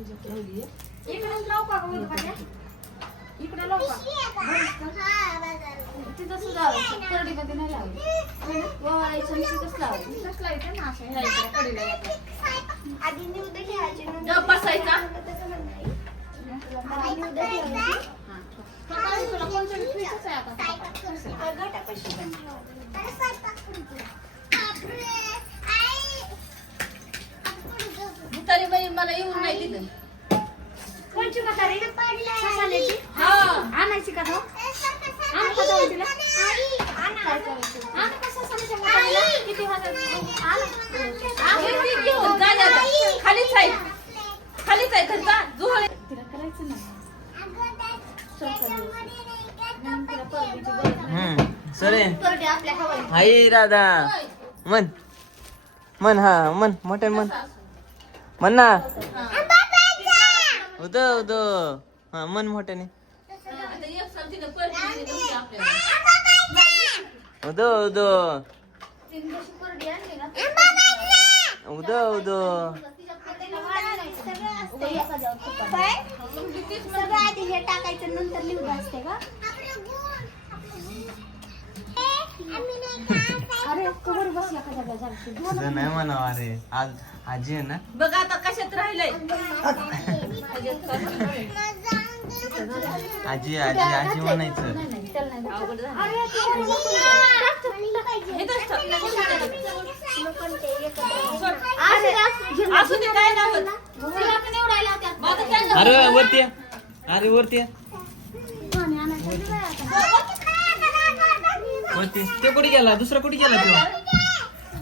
इकडे लावली का गं इकडे लावू का तिथं सुद्धा लावायचं. करडीमध्ये नाही आणि तिथंच लावायचं ना असं ह्या इकडे आधी निवड घ्यायची बसायचा. तुला कोणतं फिरतच आहे आता पण बाई मला येऊन नाही तिथं कोणची म्हातारी? मसाल्याची हा. आणायची का आण तिला आण. म्हातारीला? किती घेऊन जा. खालीच आहे. खालीच आहे. तर जा. जुहळे. तिला करायचं ना. तिला परडीची गरज नाही. हम्म. सरे. करडी आपल्या हवाई हाय राधा. मन मन हा मन मोठ्यान मन मन ना. उद उद. हा मन मोठ्याने. आता एक साल तिनं परडी दिली नव्हती आपल्याला. उद उद. उद उद. सगळं आधी हे टाकायचं नंतर लिहून असते का तुझं नाही म्हणावं अरे आज आजी आहे ना बघ आता कशात राहिलंय आजी आजी आजी म्हणायचं असू दे काय नाही होत. अरे वरती ये. अरे वरती ये. पाणी आणायचं दिलं आता. वरती ते कुठे गेला? दुसरा कुठे गेला तो?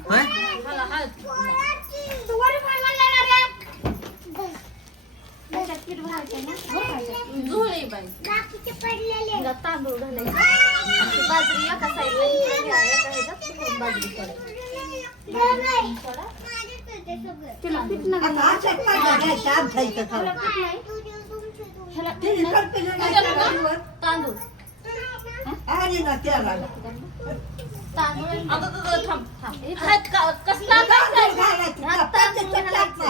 तिला तांदूळ घालायचे आणि ती बाजरी एका साईडला इकडे घ्या, एका ह्याच्यात तिकडून बाजरी करायची. तिला पीठ नका लावू. ह्याला पीठ तांदूळ तांदूळ आणि- थांब थांब हात का- कसला घालायचा? ह्यात तांदूळ घालायचं.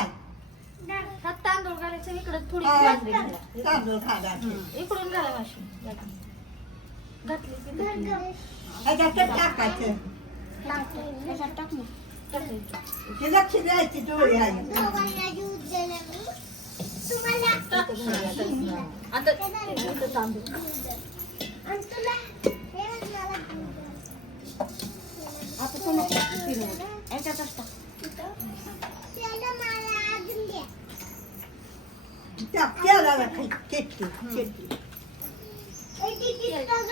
ह्यात तांदूळ घालायचं इकडे थोडी बाजरी घालायची. इकडून घाला माशी घातली की घातली. ह्याच्यात टाक मग. टाकायचं. लक्ष द्यायची डोळी आहे आता इथं तांदूळ आता तो नको. याच्यातच टाक. त्या तेलाला काही चेटली चेटली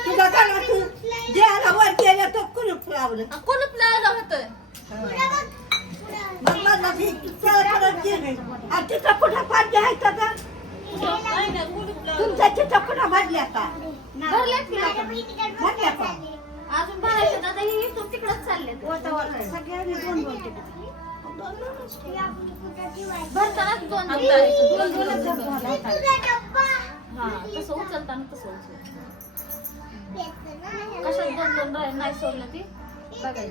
तुझा गाणं तू ज्याला वर केलं तो कुलूप लावलं कुलूप लावलं होतं मग मला तिथं कुठं पाणी आहे का गं? नाही नाही कुलूप लावलं तुमच्या तिथं कुठं भरल्या का भरलेत की आता? भरल्या का? अजून भरायचे दादा हे इथून तिकडच चालले सगळ्यांनी दोन दोन तिकीट भरतानाच दोन दोन दोन. हा तसं उचलताना तसं उचल. कशात दोन दोन नाही सोडलं ती? बघायचं.